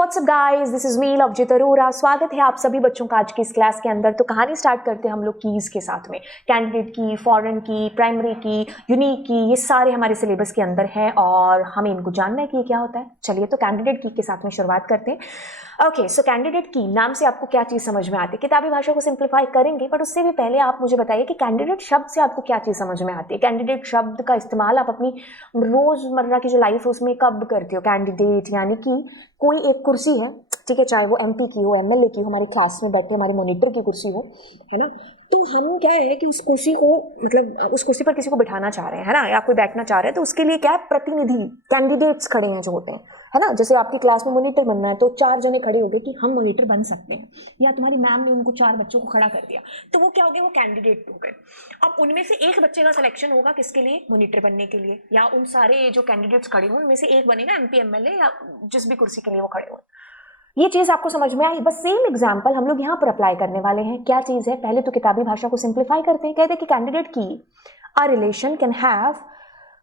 WhatsApp guys, this is me Lovejeet Arora. स्वागत है आप सभी बच्चों का आज की इस क्लास के अंदर। तो कहानी स्टार्ट करते हैं हम लोग कीज के साथ में। कैंडिडेट की, फॉरेन की, प्राइमरी की, यूनिक की, ये सारे हमारे सिलेबस के अंदर हैं और हमें इनको जानना है कि ये क्या होता है। चलिए तो कैंडिडेट की के साथ में शुरुआत करते हैं। ओके, सो कैंडिडेट की नाम से आपको क्या चीज समझ में आती है? किताबी भाषा को सिंप्लीफाई करेंगे, बट उससे भी पहले आप मुझे बताइए कि कैंडिडेट शब्द से आपको क्या चीज समझ में आती है। कैंडिडेट शब्द का इस्तेमाल आप अपनी रोजमर्रा की जो लाइफ है उसमें कब करते हो? कैंडिडेट यानी कि कोई एक कुर्सी है, ठीक है, चाहे वो एमपी की हो, एमएलए की हो, हमारे क्लास में बैठे हमारे मॉनिटर की कुर्सी हो, है ना। तो हम क्या है कि उस कुर्सी को, मतलब उस कुर्सी पर किसी को बिठाना चाह रहे हैं, है ना, या कोई बैठना चाह रहे हैं, तो उसके लिए क्या है, प्रतिनिधि कैंडिडेट्स खड़े हैं जो होते हैं, है ना। जैसे आपकी क्लास में मॉनिटर बनना है तो 4 जने खड़े हो गए कि हम मॉनिटर बन सकते हैं, या तुम्हारी मैम ने उनको 4 बच्चों को खड़ा कर दिया, तो वो क्या हो गए, वो कैंडिडेट हो गए। अब उनमें से एक बच्चे का सिलेक्शन होगा किसके लिए? मॉनिटर बनने के लिए, या उन सारे जो कैंडिडेट्स खड़े हों उनमें से एक बनेगा एमपी एमएलए या जिस भी कुर्सी के लिए वो खड़े हो। ये चीज आपको समझ में आई? बस सेम एग्जांपल हम लोग यहाँ पर अप्लाई करने वाले हैं। क्या चीज है? पहले तो किताबी भाषा को सिंप्लीफाई करते हैं। कहते हैं कि कैंडिडेट की a relation can have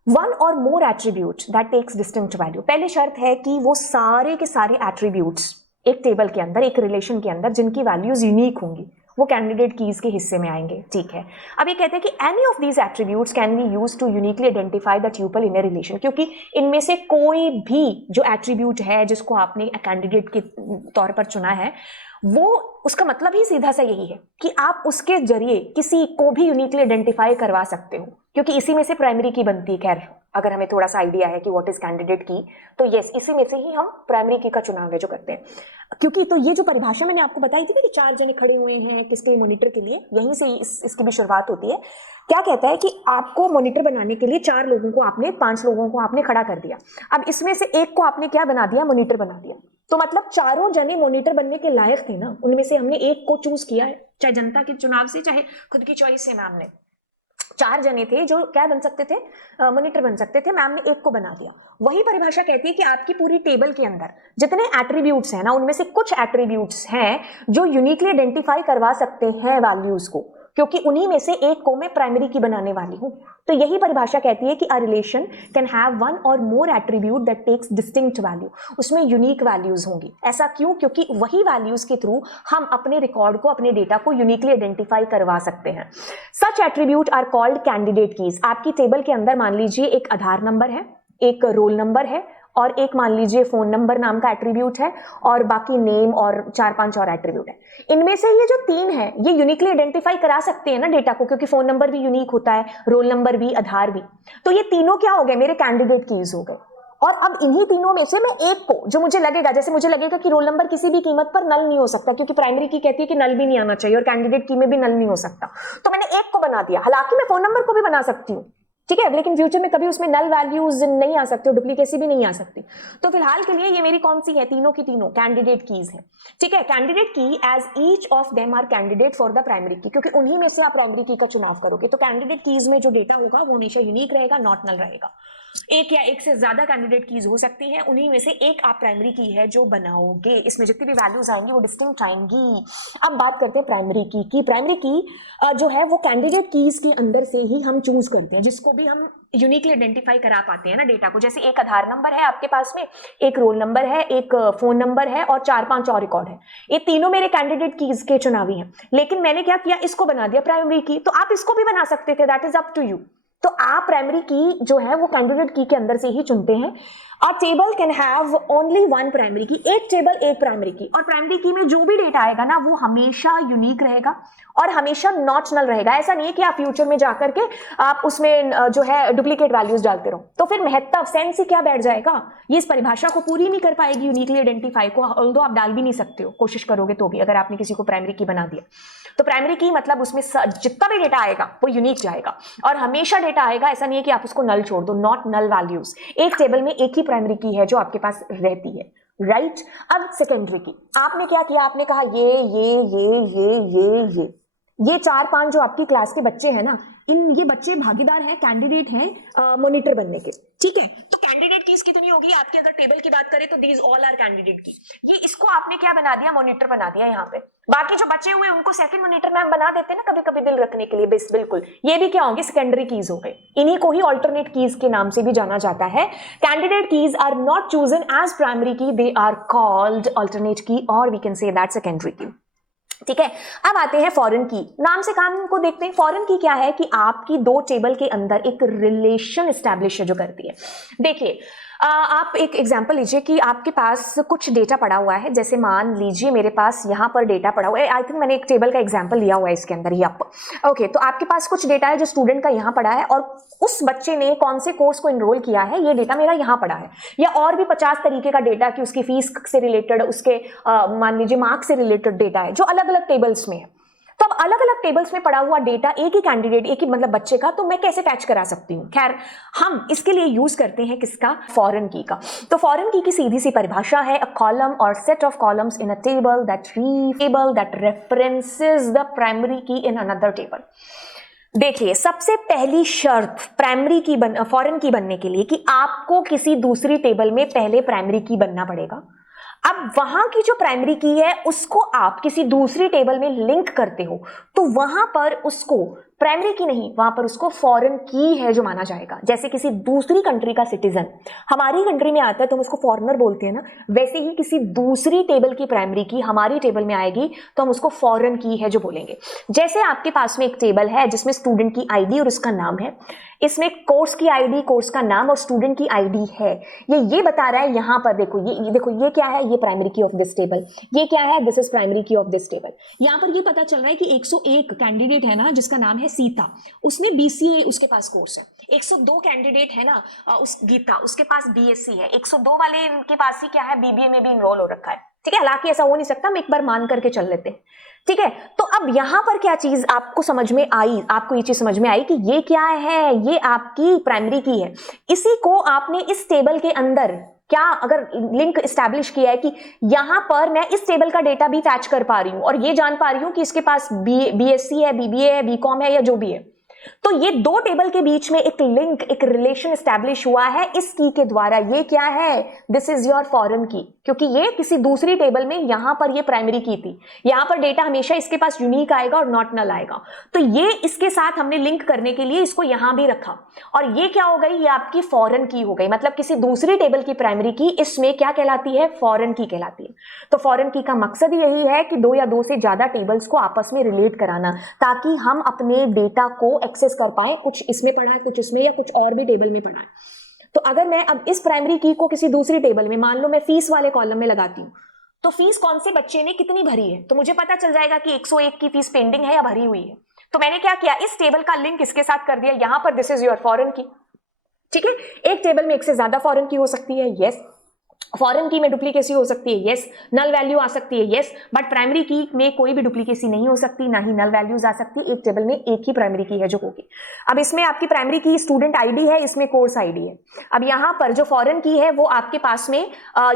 one or more attributes that takes distinct value. पहले शर्त है कि वो सारे के सारे एट्रीब्यूट्स एक टेबल के अंदर, एक रिलेशन के अंदर जिनकी वैल्यूज यूनिक होंगी, वो कैंडिडेट कीज के हिस्से में आएंगे, ठीक है। अब ये कहते हैं कि any of these attributes can be used to uniquely identify the tuple in a relation, क्योंकि इनमें से कोई भी जो एट्रीब्यूट है जिसको आपने कैंडिडेट के तौर पर चुना है, वो उसका मतलब ही सीधा सा यही है कि आप उसके जरिए किसी को भी यूनिकली आइडेंटिफाई करवा सकते हो, क्योंकि इसी में से प्राइमरी की बनती है। खैर, अगर हमें थोड़ा सा आइडिया है कि व्हाट इज कैंडिडेट की, तो यस, इसी में से ही हम प्राइमरी की का चुनाव है जो करते हैं। क्योंकि तो ये जो परिभाषा मैंने आपको बताई थी कि 4 जने खड़े हुए हैं किसके लिए? मॉनिटर के लिए। यहीं से इसकी भी शुरुआत होती है। क्या कहता है कि आपको मॉनिटर बनाने के लिए 4 लोगों को आपने, 5 लोगों को आपने खड़ा कर दिया। अब इसमें से एक को आपने क्या बना दिया? मॉनिटर बना दिया। तो मतलब चारों जने मॉनिटर बनने के लायक थे ना, उनमें से हमने एक को चूज किया है, चाहे जनता के चुनाव से, चाहे खुद की चॉइस से। मैम ने 4 जने थे जो क्या बन सकते थे? मॉनिटर बन सकते थे। मैम ने एक को बना दिया। वही परिभाषा कहती है कि आपकी पूरी टेबल के अंदर जितने एट्रीब्यूट्स हैं ना, उनमें से कुछ एट्रीब्यूट्स हैं जो यूनिकली आइडेंटिफाई करवा सकते हैं वैल्यूज को, क्योंकि उन्हीं में से एक को मैं प्राइमरी की बनाने वाली हूं। तो यही परिभाषा कहती है कि a relation can have one or more attribute that takes distinct value. उसमें यूनिक वैल्यूज होंगी। ऐसा क्यों? क्योंकि वही वैल्यूज के थ्रू हम अपने रिकॉर्ड को, अपने डेटा को यूनिकली आइडेंटिफाई करवा सकते हैं। Such attribute are called candidate keys. आपकी टेबल के अंदर मान लीजिए एक आधार नंबर है, एक रोल नंबर है, और एक मान लीजिए फोन नंबर नाम का एट्रीब्यूट है, और बाकी नेम और 4-5 और एट्रीब्यूट है। इनमें से ये जो 3 है ये यूनिकली आइडेंटिफाई करा सकते हैं ना डेटा को, क्योंकि फोन नंबर भी यूनिक होता है, रोल नंबर भी, आधार भी। तो ये तीनों क्या हो गए? मेरे कैंडिडेट कीज हो गए। और अब इन्हीं तीनों में से मैं एक को, जो मुझे लगेगा, जैसे मुझे लगेगा कि रोल नंबर किसी भी कीमत पर नल नहीं हो सकता, क्योंकि प्राइमरी की कहती है कि नल भी नहीं आना चाहिए और कैंडिडेट की में भी नल नहीं हो सकता, तो मैंने एक को बना दिया। हालांकि मैं फोन नंबर को भी बना सकती हूँ, ठीक है, लेकिन फ्यूचर में कभी उसमें नल वैल्यूज नहीं आ सकती, डुप्लीकेसी भी नहीं आ सकती। तो फिलहाल के लिए ये मेरी कौन सी है? तीनों की तीनों कैंडिडेट कीज है, ठीक है। Candidate key as each of them are candidate for the primary key, क्योंकि उन्हीं में से आप प्राइमरी की का चुनाव करोगे। तो कैंडिडेट कीज में जो डेटा होगा वो हमेशा यूनिक रहेगा, नॉट नल रहेगा। एक या एक से ज्यादा कैंडिडेट कीज हो सकती हैं, उन्हीं में से एक आप प्राइमरी की है जो बनाओगे। इसमें जितनी भी वैल्यूज आएंगी वो डिस्टिंक्ट आएंगी। अब बात करते हैं प्राइमरी की। प्राइमरी की जो है वो कैंडिडेट कीज के अंदर से ही हम चूज करते हैं, जिसको भी हम यूनिकली आइडेंटिफाई करा पाते हैं ना डेटा को। जैसे एक आधार नंबर है आपके पास में, एक रोल नंबर है, एक फोन नंबर है, और 4-5 और रिकॉर्ड है। ये तीनों मेरे कैंडिडेट कीज के चुनावी हैं। लेकिन मैंने क्या किया? इसको बना दिया प्राइमरी की। तो आप इसको भी बना सकते थे, that is up to you. तो आप प्राइमरी की जो है वो कैंडिडेट की के अंदर से ही चुनते हैं। अ table can have only one primary की। एक टेबल एक प्राइमरी की, और प्राइमरी की में जो भी डेटा आएगा ना वो हमेशा यूनिक रहेगा और हमेशा नॉट नल रहेगा। ऐसा नहीं है कि आप फ्यूचर में जाकर के आप उसमें जो है डुप्लीकेट वैल्यूज डालते रहो, तो फिर महत्व सेंस ही क्या बैठ जाएगा? ये इस परिभाषा को पूरी नहीं कर पाएगी यूनिकली आइडेंटिफाई को, ऑल्दो आप डाल भी नहीं सकते हो कोशिश करोगे तो भी, अगर आपने किसी को प्राइमरी की बना दिया। तो प्राइमरी की मतलब उसमें जितना भी डेटा आएगा वो यूनिक जाएगा और हमेशा डेटा आएगा। ऐसा नहीं है कि आप उसको नल छोड़ दो, नॉट नल वैल्यूज। एक टेबल में एक ही प्राइमरी की है जो आपके पास रहती है, राइट। अब सेकेंडरी की आपने क्या किया? आपने कहा ये 4-5 जो आपकी क्लास के बच्चे हैं ना, ये बच्चे भागीदार हैं, कैंडिडेट हैं मॉनिटर बनने के, ठीक है। तो कैंडिडेट की कीज कितनी होगी आपकी, अगर टेबल की बात करें तो दीज ऑल आर कैंडिडेट की। ये इसको आपने क्या बना दिया, मॉनिटर बना दिया यहाँ पे। बाकी जो बचे हुए उनको सेकंड मॉनिटर में हम बना देते हैं ना कभी कभी दिल रखने के लिए, बिल्कुल ये भी क्या होंगे, सेकेंडरी कीज हो गए। इन्हीं को ही ऑल्टरनेट कीज के नाम से भी जाना जाता है। Candidate keys are not chosen as primary key, they are called alternate key, और we can say that secondary key. ठीक है, अब आते हैं फॉरेन की। नाम से काम को देखते हैं। फॉरेन की क्या है कि आपकी दो टेबल के अंदर एक रिलेशन एस्टैब्लिश जो करती है। देखिए आप एक एग्जांपल लीजिए कि आपके पास कुछ डेटा पड़ा हुआ है, जैसे मान लीजिए मेरे पास यहाँ पर डेटा पड़ा हुआ है। आई थिंक मैंने एक टेबल का एग्जांपल लिया हुआ है इसके अंदर ही आप। ओके, तो आपके पास कुछ डेटा है जो स्टूडेंट का यहाँ पड़ा है, और उस बच्चे ने कौन से कोर्स को एनरोल किया है ये डेटा मेरा यहाँ पड़ा है। या और भी 50 तरीके का डेटा कि उसकी फीस से रिलेटेड, उसके मान लीजिए मार्क्स से रिलेटेड डेटा है जो अलग अलग टेबल्स में है। तो अब अलग अलग टेबल्स में पड़ा हुआ डेटा एक ही कैंडिडेट, एक ही मतलब बच्चे का, तो मैं कैसे अटैच करा सकती हूँ। खैर हम इसके लिए यूज करते हैं किसका, फॉरेन की का। तो फॉरेन की सीधी सी परिभाषा है, अ कॉलम और set of columns in a table that references the primary की इन अनदर टेबल। देखिए सबसे पहली शर्त प्राइमरी की फॉरेन की बनने के लिए कि आपको किसी दूसरी टेबल में पहले प्राइमरी की बनना पड़ेगा। अब वहां की जो प्राइमरी की है उसको आप किसी दूसरी टेबल में लिंक करते हो, तो वहां पर उसको प्राइमरी की नहीं, वहां पर उसको फॉरेन की है जो माना जाएगा। जैसे किसी दूसरी कंट्री का सिटीजन हमारी कंट्री में आता है तो हम उसको फॉरेनर बोलते हैं ना, वैसे ही किसी दूसरी टेबल की प्राइमरी की हमारी टेबल में आएगी तो हम उसको फॉरेन की है जो बोलेंगे। जैसे आपके पास में एक टेबल है जिसमें स्टूडेंट की आईडी और उसका नाम है, इसमें कोर्स की आईडी, कोर्स का नाम और स्टूडेंट की आईडी है। ये बता रहा है यहाँ पर देखो, ये क्या है, ये primary key of this table, ये क्या है, this is primary key of this table. यहाँ पर ये पता चल रहा है कि 101 कैंडिडेट है ना जिसका नाम है सीता, उसने बीसीए उसके पास कोर्स है। 102 कैंडिडेट है ना उस गीता, उसके पास बीएससी है। 102 वाले इनके पास ही क्या है, बीबीए में भी इनरोल हो रखा है। ठीक है, हालांकि ऐसा हो नहीं सकता, हम एक बार मान करके चल लेते हैं। ठीक है, तो अब यहां पर क्या चीज आपको समझ में आई, आपको ये चीज समझ में आई कि ये क्या है, ये आपकी प्राइमरी की है। इसी को आपने इस टेबल के अंदर क्या अगर लिंक एस्टैब्लिश किया है कि यहां पर मैं इस टेबल का डेटा भी फैच कर पा रही हूं और ये जान पा रही हूं कि इसके पास बीएससी है, बीबीए है, बीकॉम है या जो भी है, तो ये दो टेबल के बीच में एक लिंक, एक रिलेशन एस्टैब्लिश हुआ है इस की के द्वारा। ये क्या है, दिस इज योर फॉरेन की, क्योंकि ये किसी दूसरी टेबल में यहां पर ये प्राइमरी की थी, यहां पर डेटा हमेशा इसके पास यूनिक आएगा और नॉट नल आएगा। तो ये इसके साथ हमने लिंक करने के लिए इसको यहां भी रखा, और ये क्या हो गई, ये आपकी फॉरेन की हो गई। मतलब किसी दूसरी टेबल की प्राइमरी की इसमें क्या कहलाती है, फॉरेन की कहलाती है। तो फॉरेन की का मकसद यही है कि दो या दो से ज्यादा टेबल्स को आपस में रिलेट कराना, ताकि हम अपने डेटा को एक्सेस कर पाए। कुछ इसमें पढ़ा है, कुछ इसमें, या कुछ और भी टेबल में पढ़ा है। तो अगर मैं अब इस प्राइमरी की को किसी दूसरी टेबल में, मान लो मैं फीस वाले कॉलम में लगाती हूं, तो फीस कौन से बच्चे ने कितनी भरी है, तो मुझे पता चल जाएगा कि 101 की फीस पेंडिंग है या भरी हुई है। तो मैंने क्या किया, इस टेबल का लिंक इसके साथ कर दिया, यहां पर दिस इज योर फॉरेन की। ठीक है, एक टेबल में एक से ज्यादा फॉरेन की हो सकती है, यस। फॉरेन की में डुप्लीकेसी हो सकती है, यस। नल वैल्यू आ सकती है, यस। बट प्राइमरी की में कोई भी डुप्लीकेसी नहीं हो सकती, ना ही नल वैल्यूज आ सकती। एक टेबल में एक ही प्राइमरी की है जो होगी। अब इसमें आपकी प्राइमरी की स्टूडेंट आईडी है, इसमें कोर्स आईडी है। अब यहां पर जो फॉरेन की है वो आपके पास में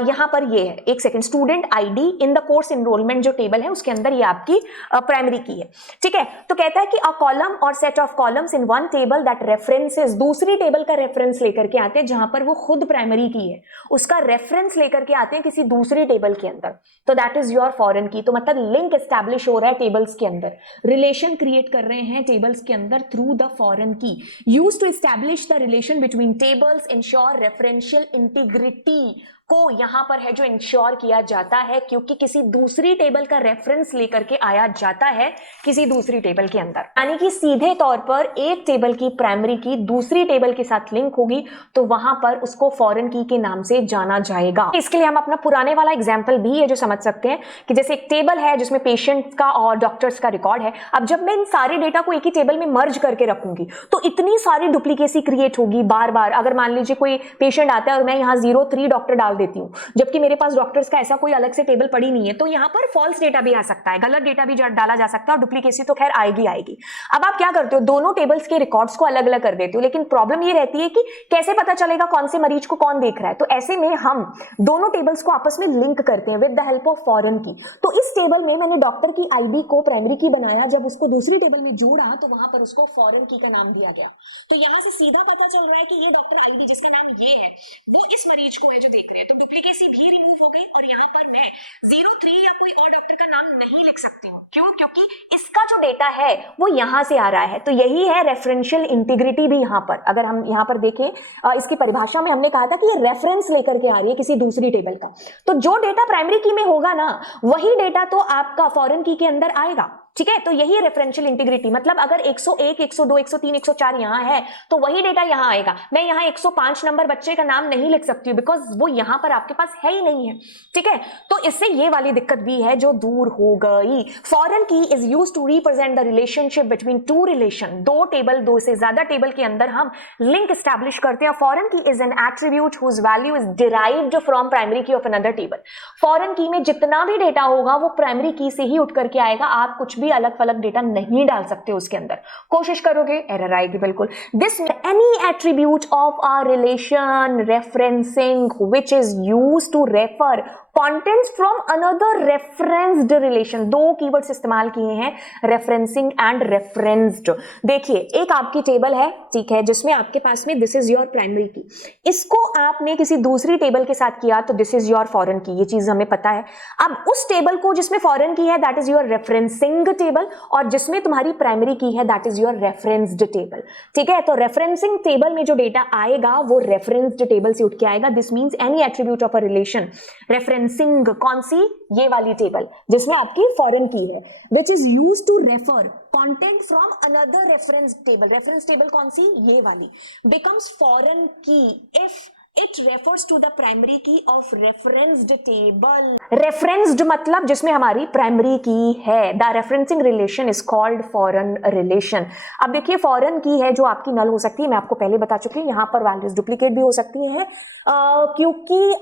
यहां पर ये है, एक second, student ID in the course enrolment जो टेबल है उसके अंदर ये आपकी प्राइमरी की है। ठीक है, तो कहता है कि अ कॉलम और set of columns in one table that references, दूसरी टेबल का रेफरेंस लेकर के आते हैं जहां पर वो खुद प्राइमरी की है, उसका रेफरेंस लेकर के आते हैं किसी दूसरी टेबल के अंदर, तो दैट इज योर फॉरेन की। तो मतलब लिंक एस्टैब्लिश हो रहा है टेबल्स के अंदर, रिलेशन क्रिएट कर रहे हैं टेबल्स के अंदर through the foreign key, used to establish the relation between tables, ensure referential integrity को यहां पर है जो इंश्योर किया जाता है, क्योंकि किसी दूसरी टेबल का रेफरेंस लेकर के आया जाता है किसी दूसरी टेबल के अंदर। यानी कि सीधे तौर पर एक टेबल की प्राइमरी की दूसरी टेबल के साथ लिंक होगी तो वहां पर उसको फॉरेन की के नाम से जाना जाएगा। इसके लिए हम अपना पुराने वाला एग्जाम्पल भी है जो समझ सकते हैं कि जैसे एक टेबल है जिसमें पेशेंट का और डॉक्टर्स का रिकॉर्ड है। अब जब मैं इन सारे डेटा को एक ही टेबल में मर्ज करके रखूंगी तो इतनी सारी डुप्लीकेसी क्रिएट होगी बार बार। अगर मान लीजिए कोई पेशेंट आता है और मैं यहाँ 03 डॉक्टर डाल डाल देती हूँ, जबकि मेरे पास डॉक्टर्स का ऐसा कोई अलग से टेबल पड़ी नहीं है, तो यहाँ पर फॉल्स डेटा भी आ सकता है, गलत डेटा भी डाला जा सकता है, और डुप्लीकेसी तो खैर आएगी आएगी। अब आप क्या करते हो, दोनों टेबल्स के रिकॉर्ड्स को अलग अलग कर देते हो, लेकिन प्रॉब्लम ये रहती है कि कैसे पता चलेगा कौन से मरीज को कौन देख रहा है। तो ऐसे में हम दोनों टेबल्स को आपस में लिंक करते हैं with the help of foreign की। तो इस टेबल में मैंने डॉक्टर की आईडी को प्राइमरी की बनाया, जब उसको दूसरी टेबल में जोड़ा तो वहां पर उसको फॉरेन की का नाम दिया गया। तो यहां से सीधा पता चल रहा है कि ये डॉक्टर आईडी जिसका नाम ये है वो इस मरीज को है जो देख रहे हैं। तो डुप्लीकेसी भी रिमूव हो गई, और यहाँ पर मैं 03 या कोई और डॉक्टर का नाम नहीं लिख सकती हूँ। क्यों? क्योंकि इसका जो डेटा है वो यहाँ से आ रहा है। तो यही है रेफरेंशियल इंटीग्रिटी भी। यहाँ पर अगर हम यहाँ पर देखें, इसकी परिभाषा में हमने कहा था कि ये रेफरेंस लेकर के आ रही है किसी दूसरी टेबल का। तो जो डेटा प्राइमरी की में होगा ना, वही डेटा तो आपका फॉरेन की के अंदर आएगा। ठीक है, तो यही रेफरेंशियल इंटीग्रिटी। मतलब अगर 101, 102, 103, 104 यहाँ है तो वही डेटा यहाँ आएगा। मैं यहाँ 105 नंबर बच्चे का नाम नहीं लिख सकती हूँ, बिकॉज वो यहाँ पर आपके पास है ही नहीं है। ठीक है, तो इससे ये वाली दिक्कत भी है जो दूर हो गई। Foreign key is used to represent the relationship between two relation. दो टेबल, दो से ज्यादा टेबल के अंदर हम लिंक स्टैब्लिश करते हैं। Foreign key is an attribute whose value is derived from primary key of another table. Foreign key में जितना भी डेटा होगा वो प्राइमरी की से ही उठ करके आएगा। आप कुछ भी अलग फलग डेटा नहीं डाल सकते उसके अंदर। कोशिश करोगे एरर आएगी बिल्कुल। This any attribute of a relation referencing which is used to refer contents from another referenced relation. दो कीवर्ड्स इस्तेमाल किए हैं, रेफरेंसिंग एंड रेफरेंस्ड। देखिए, एक आपकी टेबल है, ठीक है, जिसमें आपके पास में दिस इज योर प्राइमरी की। इसको आपने किसी दूसरी टेबल के साथ किया तो दिस इज योर फॉरेन की। ये चीज हमें पता है। अब उस टेबल को जिसमें फॉरेन की है that is your referencing table, और जिसमें तुम्हारी प्राइमरी की है that is your referenced table. ठीक है, तो रेफरेंसिंग टेबल में जो डेटा आएगा वो रेफरेंस्ड टेबल से उठ के आएगा। This means any attribute of a relation referencing, कौन सी? ये वाली टेबल जिसमें आपकी फॉरेन की है, which is used to refer content from another reference table. Reference table कौन सी? ये वाली। Becomes foreign key if it refers to the primary key of referenced table. Referenced मतलब जिसमें हमारी प्राइमरी की है। The referencing relation is called foreign relation. अब देखिए, फॉरेन की है जो आपकी नल हो सकती है, मैं आपको पहले बता चुकी हूँ। यहाँ पर वैल्यूज डुप्लीकेट भी हो सकती हैं, क्योंकि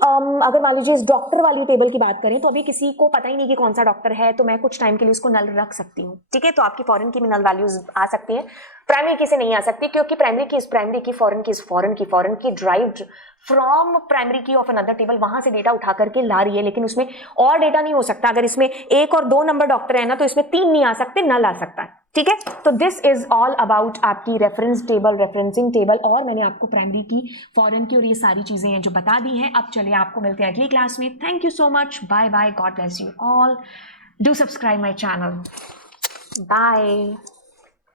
अगर मान लीजिए इस डॉक्टर वाली टेबल की बात करें तो अभी किसी को पता ही नहीं कि कौन सा डॉक्टर है, तो मैं कुछ टाइम के लिए उसको नल रख सकती हूँ। ठीक है, तो आपकी फॉरेन की में नल वैल्यूज आ सकती है, प्राइमरी की से नहीं आ सकती, क्योंकि प्राइमरी की इज प्राइमरी की, फॉरेन की इज फॉरेन की। फॉरेन की derived from primary key of another table, वहां से डेटा उठा करके ला रही है, लेकिन उसमें और डेटा नहीं हो सकता। अगर इसमें 1 और 2 नंबर डॉक्टर है ना, तो इसमें 3 नहीं आ सकते, नल आ सकता है। ठीक है, तो दिस इज ऑल अबाउट आपकी रेफरेंस टेबल, रेफरेंसिंग टेबल, और मैंने आपको प्राइमरी की, फॉरेन की और ये सारी चीजें हैं जो बता दी हैं। अब चलिए आपको मिलते हैं अगली क्लास में। Thank you so much, bye bye, God bless you all, do subscribe my channel, bye.